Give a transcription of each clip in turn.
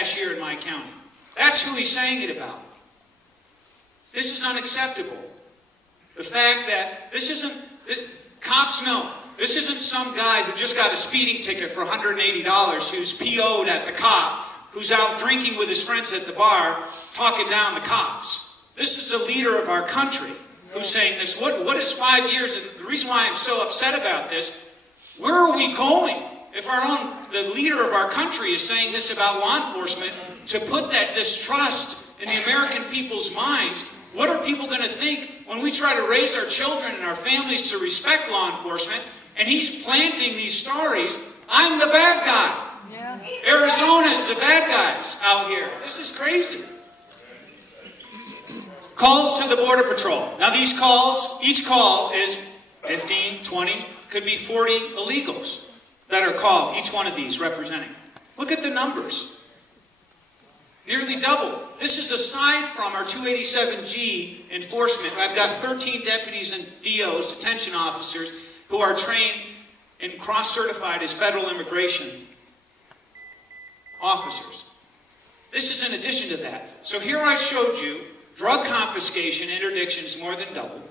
cashier in my county. That's who he's saying it about. This is unacceptable. The fact that cops know. This isn't some guy who just got a speeding ticket for $180 who's PO'd at the cop, who's out drinking with his friends at the bar, talking down the cops. This is a leader of our country who's saying this. What is 5 years? And the reason why I'm so upset about this, where are we going? If the leader of our country is saying this about law enforcement, to put that distrust in the American people's minds, what are people going to think when we try to raise our children and our families to respect law enforcement, and he's planting these stories, I'm the bad guy. Yeah. Arizona's the bad guys out here. This is crazy. Calls to the Border Patrol. Now these calls, each call is 15, 20, could be 40 illegals that are called, each one of these representing. Look at the numbers. Nearly double. This is aside from our 287G enforcement. I've got 13 deputies and DOs, detention officers, who are trained and cross-certified as federal immigration officers. This is in addition to that. So here I showed you drug confiscation, interdiction is more than double.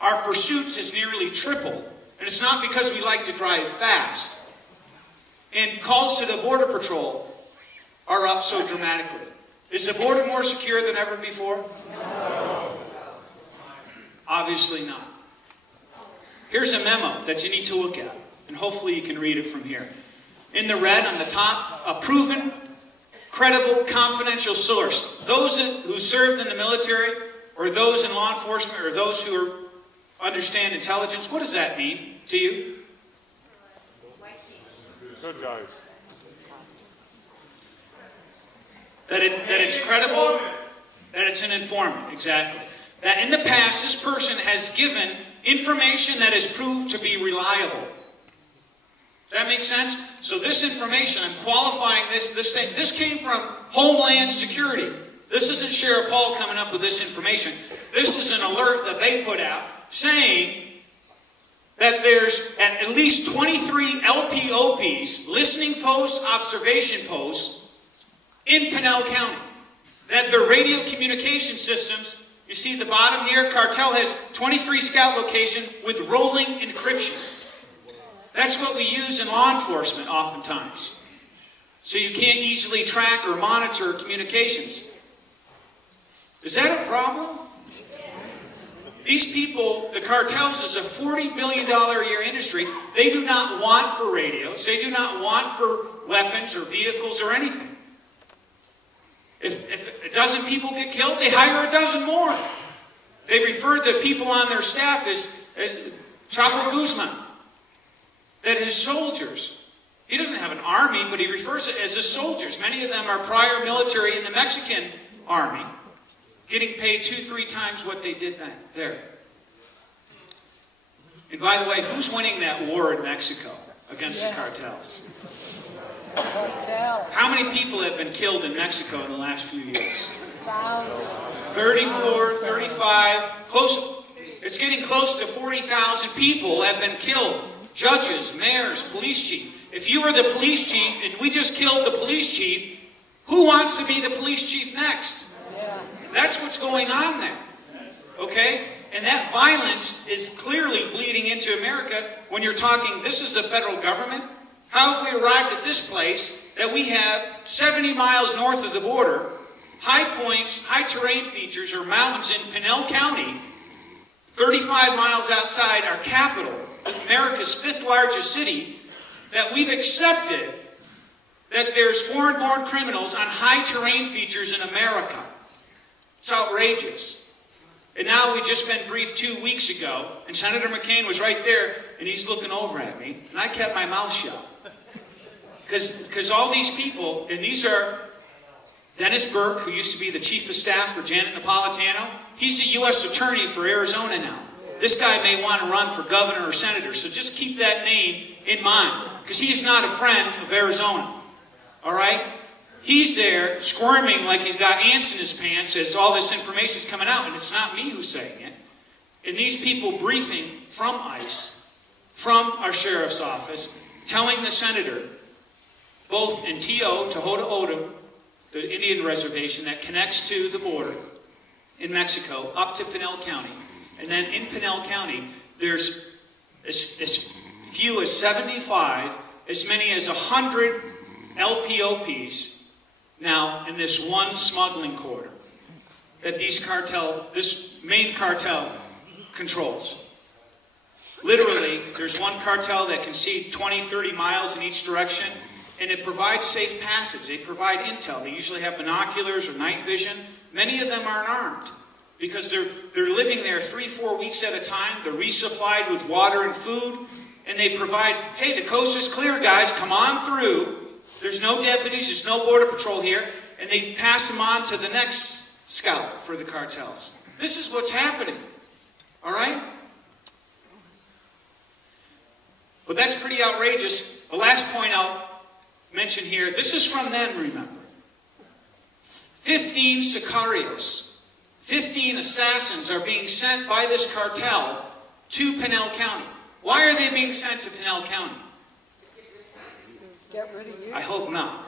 Our pursuits is nearly triple. And it's not because we like to drive fast. And calls to the Border Patrol are up so dramatically. Is the border more secure than ever before? No. Obviously not. Here's a memo that you need to look at, and hopefully you can read it from here. In the red on the top, a proven, credible, confidential source. Those who served in the military, or those in law enforcement, or those who understand intelligence. What does that mean to you? Good guys. That it's credible, that it's an informant, exactly. That in the past, this person has given information that is proved to be reliable. Does that make sense? So this information, I'm qualifying this thing. This came from Homeland Security. This isn't Sheriff Hall coming up with this information. This is an alert that they put out saying that there's at least 23 LPOPs, listening posts, observation posts, in Pinal County. That their radio communication systems, you see the bottom here, cartel has 23 scout locations with rolling encryption. That's what we use in law enforcement oftentimes. So you can't easily track or monitor communications. Is that a problem? These people, the cartels, is a $40 billion a year industry. They do not want for radios. They do not want for weapons or vehicles or anything. If a dozen people get killed, they hire a dozen more. They refer to people on their staff as Chapo Guzman, that his soldiers. He doesn't have an army, but he refers to it as his soldiers. Many of them are prior military in the Mexican army, getting paid 2-3 times what they did there. And by the way, who's winning that war in Mexico against the cartels? How many people have been killed in Mexico in the last few years? 34, 35, close. It's getting close to 40,000 people have been killed. Judges, mayors, police chief. If you were the police chief and we just killed the police chief, who wants to be the police chief next? That's what's going on there. Okay? And that violence is clearly bleeding into America when you're talking, this is the federal government. How have we arrived at this place that we have 70 miles north of the border, high points, high terrain features, or mountains in Pinal County, 35 miles outside our capital, America's 5th largest city, that we've accepted that there's foreign-born criminals on high terrain features in America. It's outrageous. And now we've just been briefed 2 weeks ago, and Senator McCain was right there, and he's looking over at me, and I kept my mouth shut. Because all these people, and these are Dennis Burke, who used to be the chief of staff for Janet Napolitano. He's the U.S. attorney for Arizona now. This guy may want to run for governor or senator, so just keep that name in mind, because he is not a friend of Arizona. All right? He's there squirming like he's got ants in his pants as all this information is coming out, and it's not me who's saying it. And these people briefing from ICE, from our sheriff's office, telling the senator, both in T.O., Tohoto O'odham, the Indian reservation that connects to the border in Mexico up to Pinal County. And then in Pinal County, there's as few as 75, as many as 100 LPOPs now in this one smuggling corridor that these cartels, this main cartel controls. Literally, there's one cartel that can see 20, 30 miles in each direction, and it provides safe passage. They provide intel. They usually have binoculars or night vision. Many of them aren't armed because they're living there 3-4 weeks at a time. They're resupplied with water and food, and they provide, hey, the coast is clear, guys. Come on through. There's no deputies. There's no border patrol here. And they pass them on to the next scout for the cartels. This is what's happening. All right? But that's pretty outrageous. The last point I'll mention here, this is from them, remember. 15 sicarios, 15 assassins are being sent by this cartel to Pinal County. Why are they being sent to Pinal County? Get rid of you? I hope not.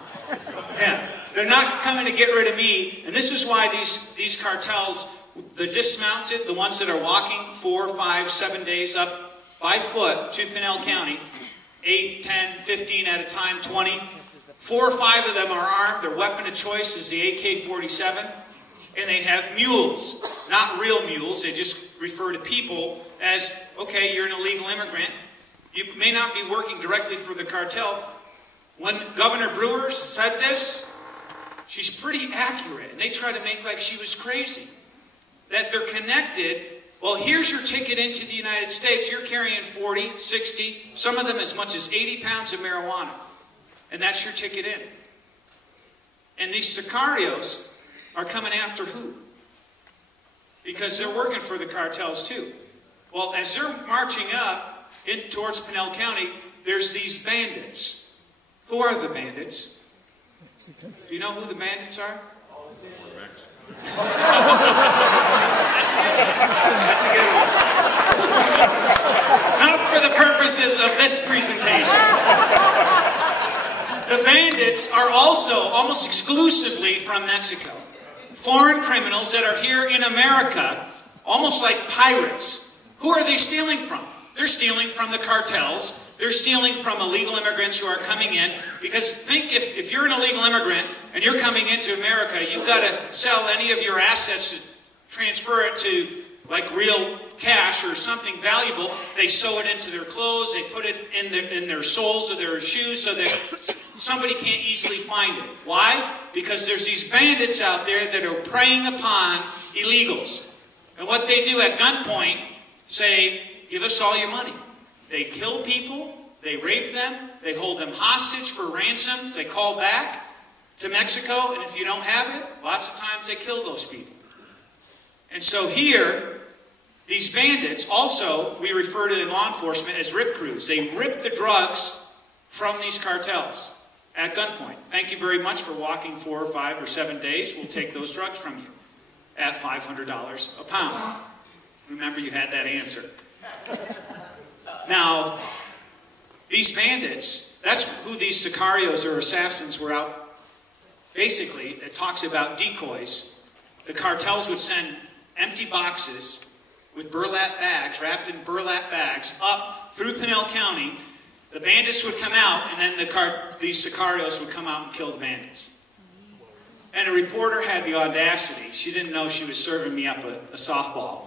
Yeah, they're not coming to get rid of me. And this is why these cartels, the dismounted, the ones that are walking 4, 5, 7 days up by foot to Pinal County, 8, 10, 15 at a time, 20. 4 or 5 of them are armed. Their weapon of choice is the AK-47. And they have mules, not real mules. They just refer to people as, okay, you're an illegal immigrant. You may not be working directly for the cartel. When Governor Brewer said this, she's pretty accurate. And they try to make like she was crazy. That they're connected. Well, here's your ticket into the United States. You're carrying 40, 60, some of them as much as 80 pounds of marijuana. And that's your ticket in. And these sicarios are coming after who? Because they're working for the cartels too. Well, as they're marching up towards Pinal County, there's these bandits. Who are the bandits? Do you know who the bandits are? That's a good one. Not for the purposes of this presentation. The bandits are also almost exclusively from Mexico. Foreign criminals that are here in America, almost like pirates. Who are they stealing from? They're stealing from the cartels. They're stealing from illegal immigrants who are coming in. Because think if you're an illegal immigrant and you're coming into America, you've got to sell any of your assets, transfer it to like real cash or something valuable. They sew it into their clothes. They put it in their soles of their shoes so that somebody can't easily find it. Why? Because there's these bandits out there that are preying upon illegals. And what they do at gunpoint, say, give us all your money. They kill people, they rape them, they hold them hostage for ransoms, they call back to Mexico, and if you don't have it, lots of times they kill those people. And so here, these bandits also, we refer to in law enforcement as rip crews. They rip the drugs from these cartels at gunpoint. Thank you very much for walking 4 or 5 or 7 days. We'll take those drugs from you at $500 a pound. Remember, you had that answer. Now, these bandits, that's who these sicarios or assassins were out. Basically, it talks about decoys. The cartels would send empty boxes with burlap bags, wrapped in burlap bags, up through Pinal County. The bandits would come out, and then these sicarios would come out and kill the bandits. And a reporter had the audacity. She didn't know she was serving me up a softball.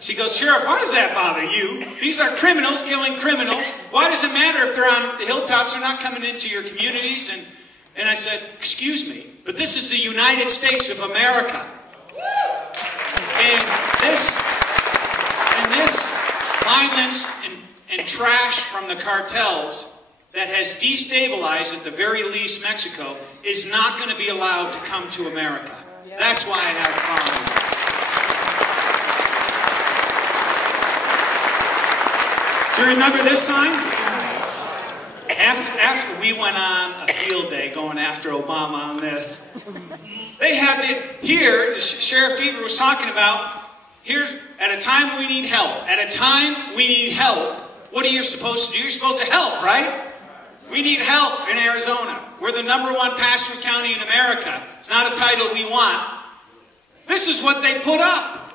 She goes, Sheriff, why does that bother you? These are criminals killing criminals. Why does it matter if they're on the hilltops? They're not coming into your communities. And I said, excuse me, but this is the United States of America. And this violence and trash from the cartels that has destabilized, at the very least, Mexico, is not going to be allowed to come to America. That's why I have a problem with it. Do you remember this sign? After we went on a field day going after Obama on this, they had it here, Sheriff Deaver was talking about, here's, at a time we need help. At a time we need help. What are you supposed to do? You're supposed to help, right? We need help in Arizona. we're the #1 pastoral county in America. It's not a title we want. This is what they put up.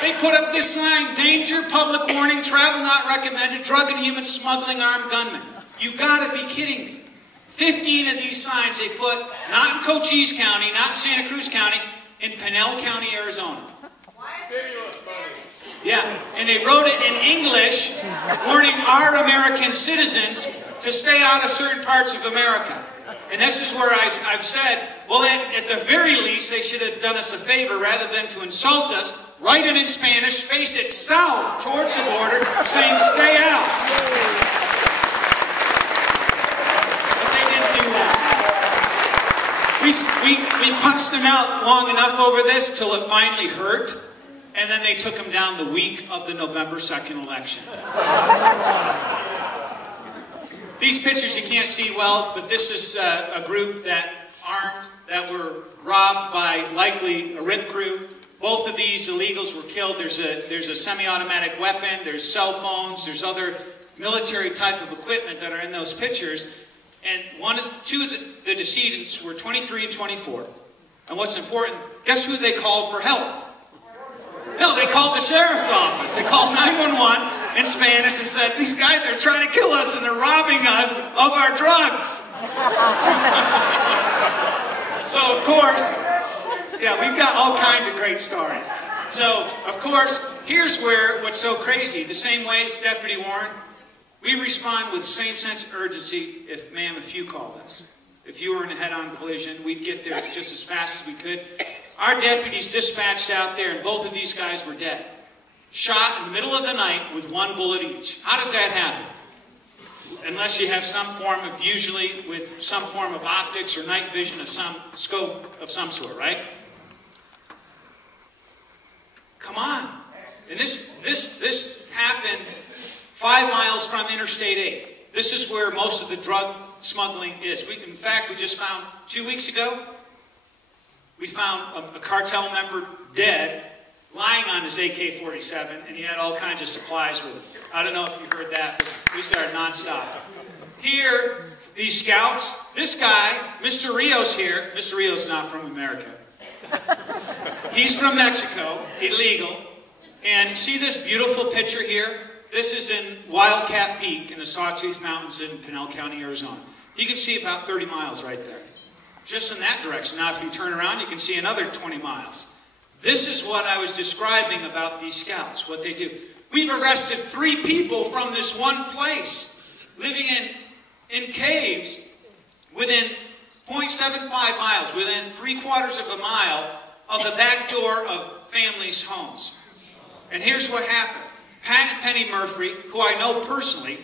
They put up this sign, danger, public warning, travel not recommended, drug and human smuggling, armed gunmen. You gotta be kidding me. 15 of these signs they put, not in Cochise County, not in Santa Cruz County, in Pinal County, Arizona. Yeah, and they wrote it in English, warning our American citizens to stay out of certain parts of America. And this is where I've said, well, at the very least, they should have done us a favor rather than to insult us. Write it in Spanish, face it south towards the border, saying stay out. But they didn't do that. We punched them out long enough over this till it finally hurt. And then they took him down the week of the November 2nd election. These pictures you can't see well, but this is a group that were robbed by likely a RIP crew. Both of these illegals were killed. There's a semi-automatic weapon, there's cell phones, there's other military type of equipment that are in those pictures. And two of the decedents were 23 and 24. And what's important, guess who they called for help? No, they called the sheriff's office. They called 911 in Spanish and said, these guys are trying to kill us and they're robbing us of our drugs. So, of course, yeah, we've got all kinds of great stories. So, of course, here's what's so crazy. The same way as Deputy Warren, we respond with the same sense of urgency if you called us. If you were in a head-on collision, we'd get there just as fast as we could. Our deputies dispatched out there, and both of these guys were dead. Shot in the middle of the night with 1 bullet each. How does that happen? Unless you have some form of, usually with some form of optics or night vision of some scope of some sort, right? Come on. And this happened 5 miles from Interstate 8. This is where most of the drug smuggling is. In fact, we just found 2 weeks ago, we found a cartel member dead, lying on his AK-47, and he had all kinds of supplies with him. I don't know if you heard that, but these are nonstop. Here, these scouts, this guy, Mr. Rios here, Mr. Rios is not from America. He's from Mexico, illegal. And see this beautiful picture here? This is in Wildcat Peak in the Sawtooth Mountains in Pinal County, Arizona. You can see about 30 miles right there. Just in that direction. Now, if you turn around, you can see another 20 miles. This is what I was describing about these scouts, what they do. We've arrested 3 people from this one place, living in caves within 0.75 miles, within 3/4 of a mile of the back door of families' homes. And here's what happened. Pat and Penny Murphy, who I know personally,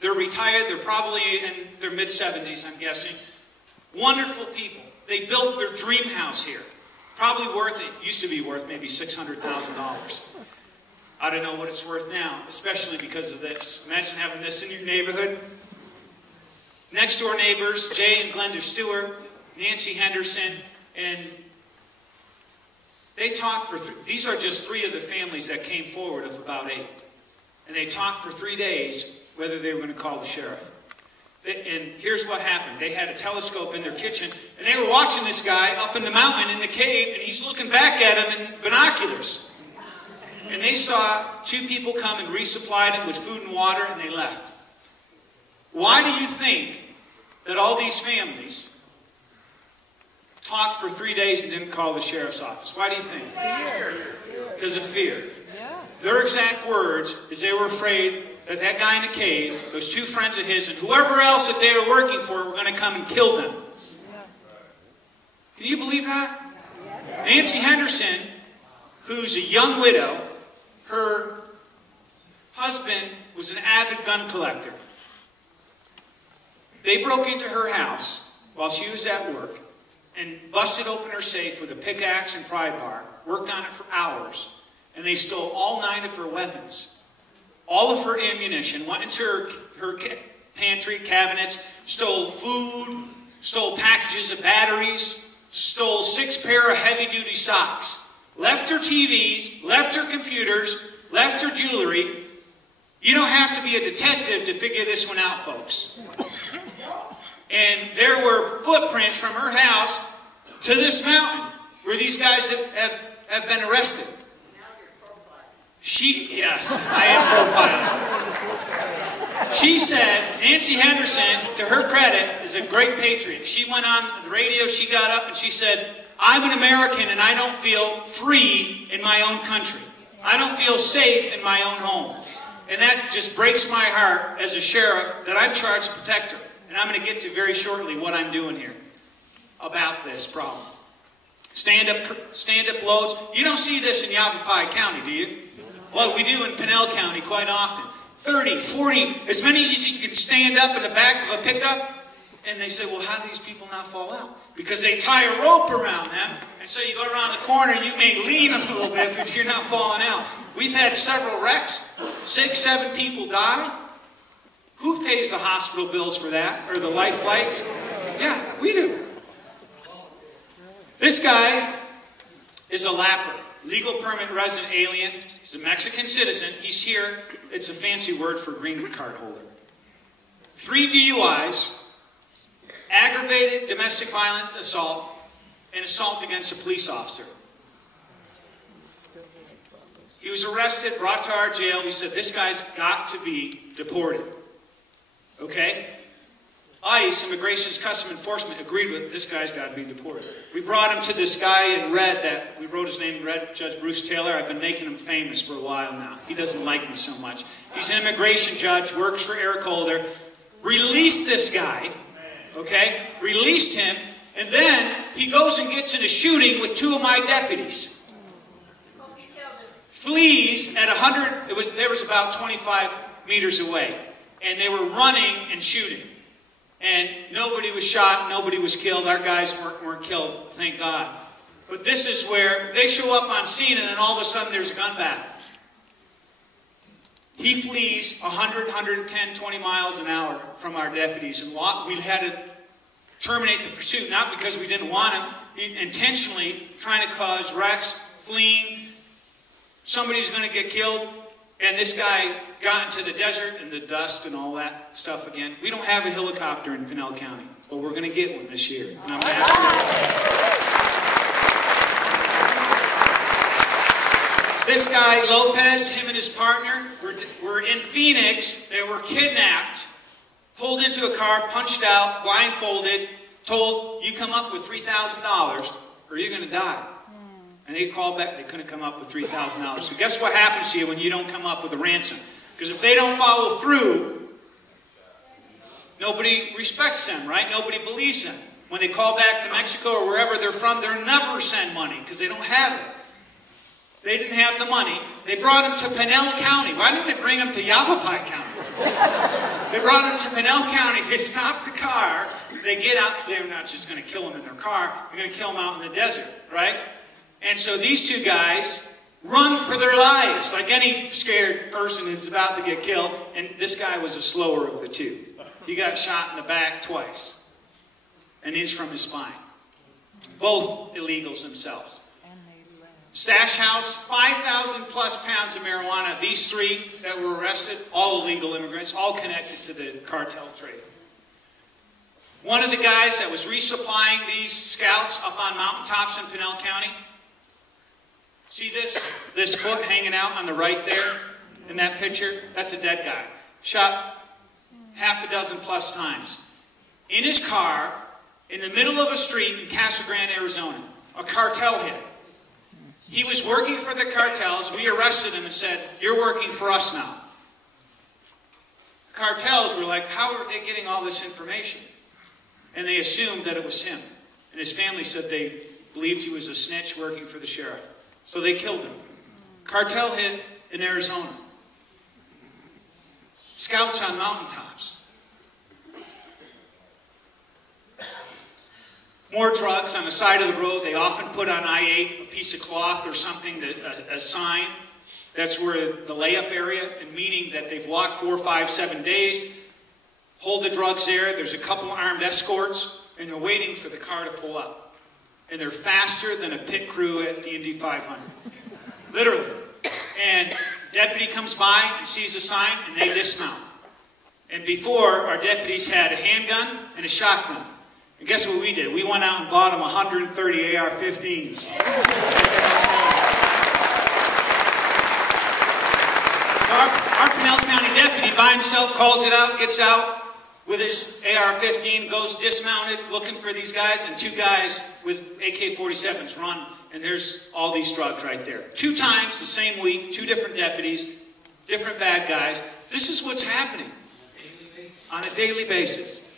they're retired, they're probably in their mid-70s, I'm guessing. Wonderful people. They built their dream house here. Probably it used to be worth maybe $600,000. I don't know what it's worth now, especially because of this. Imagine having this in your neighborhood. Next door neighbors, Jay and Glenda Stewart, Nancy Henderson, and they talked for, these are just 3 of the families that came forward of about 8. And they talked for 3 days whether they were going to call the sheriff. And here's what happened. They had a telescope in their kitchen, and they were watching this guy up in the mountain in the cave, and he's looking back at him in binoculars. And they saw 2 people come and resupplied him with food and water, and they left. Why do you think that all these families talked for 3 days and didn't call the sheriff's office? Why do you think? Fear. Because of fear. Their exact words is they were afraid that guy in the cave, those 2 friends of his, and whoever else that they were working for were going to come and kill them. Can you believe that? Nancy Henderson, who's a young widow, her husband was an avid gun collector. They broke into her house while she was at work and busted open her safe with a pickaxe and pry bar, worked on it for hours, and they stole all 9 of her weapons. All of her ammunition, went into her pantry, cabinets, stole food, stole packages of batteries, stole 6 pair of heavy-duty socks, left her TVs, left her computers, left her jewelry. You don't have to be a detective to figure this one out, folks. And there were footprints from her house to this mountain where these guys have been arrested. Yes, I am profiling. She said, Nancy Henderson, to her credit, is a great patriot. She went on the radio, she got up and she said, I'm an American and I don't feel free in my own country. I don't feel safe in my own home. And that just breaks my heart as a sheriff that I'm charged to protect her. And I'm going to get to very shortly what I'm doing here about this problem. Stand-up loads. You don't see this in Yavapai County, do you? Well, we do in Pinal County quite often. 30, 40, as many as you can stand up in the back of a pickup. And they say, well, how do these people not fall out? Because they tie a rope around them. And so you go around the corner and you may lean a little bit, but you're not falling out. We've had several wrecks. 6, 7 people die. Who pays the hospital bills for that? Or the life flights? Yeah, we do. This guy is a lapper. Legal permit resident alien. He's a Mexican citizen. He's here. It's a fancy word for green card holder. 3 DUIs. Aggravated domestic violent assault, and assault against a police officer. He was arrested, brought to our jail. We said, this guy's got to be deported. Okay? ICE, Immigration and Customs Enforcement, agreed with this guy's got to be deported. We brought him to this guy in red that, we wrote his name in red, Judge Bruce Taylor. I've been making him famous for a while now. He doesn't like me so much. He's an immigration judge, works for Eric Holder. Released this guy. Okay, released him, and then he goes and gets in a shooting with 2 of my deputies. Flees at 100, there was about 25 meters away, and they were running and shooting. And nobody was shot, nobody was killed. Our guys weren't killed, thank God. But this is where they show up on scene, and then all of a sudden there's a gun battle. He flees 100, 110, 20 miles an hour from our deputies. And we had to terminate the pursuit, not because we didn't want him. He intentionally trying to cause wrecks, fleeing. Somebody's going to get killed. And this guy got into the desert and the dust and all that stuff again. We don't have a helicopter in Pinal County, but we're going to get one this year. And I'm This guy, Lopez, him and his partner, were in Phoenix. They were kidnapped, pulled into a car, punched out, blindfolded, told, you come up with $3,000 or you're going to die. And they called back, they couldn't come up with $3,000. So guess what happens to you when you don't come up with a ransom? Because if they don't follow through, nobody respects them, right? Nobody believes them. When they call back to Mexico or wherever they're from, they'll never send money because they don't have it. They didn't have the money. They brought him to Pinal County. Why didn't they bring him to Yavapai County? They brought him to Pinal County. They stopped the car. They get out because they're not just going to kill him in their car. They're going to kill him out in the desert, right? And so these 2 guys run for their lives, like any scared person who's about to get killed. And this guy was the slower of the 2. He got shot in the back twice, an inch from his spine. Both illegals themselves. Stash house, 5,000 plus pounds of marijuana. These 3 that were arrested, all illegal immigrants, all connected to the cartel trade. One of the guys that was resupplying these scouts up on mountaintops in Pinal County. See this foot hanging out on the right there in that picture? That's a dead guy. Shot half a dozen plus times. In his car, in the middle of a street in Casa Grande, Arizona. A cartel hit. He was working for the cartels. We arrested him and said, you're working for us now. The cartels were like, how are they getting all this information? And they assumed that it was him. And his family said they believed he was a snitch working for the sheriff. So they killed him. Cartel hit in Arizona. Scouts on mountaintops. More drugs on the side of the road. They often put on I-8 a piece of cloth or something, a sign. That's where the layup area, and meaning that they've walked 4, 5, 7 days. Hold the drugs there. There's a couple armed escorts, and they're waiting for the car to pull up. And they're faster than a pit crew at the Indy 500. Literally. And deputy comes by and sees the sign, and they dismount. And before, our deputies had a handgun and a shotgun. And guess what we did? We went out and bought them 130 AR-15s. Our Pinal County deputy by himself calls it out, gets out with his AR-15, goes dismounted, looking for these guys, and 2 guys with AK-47s run, and there's all these drugs right there. 2 times the same week, 2 different deputies, different bad guys. This is what's happening on a daily basis.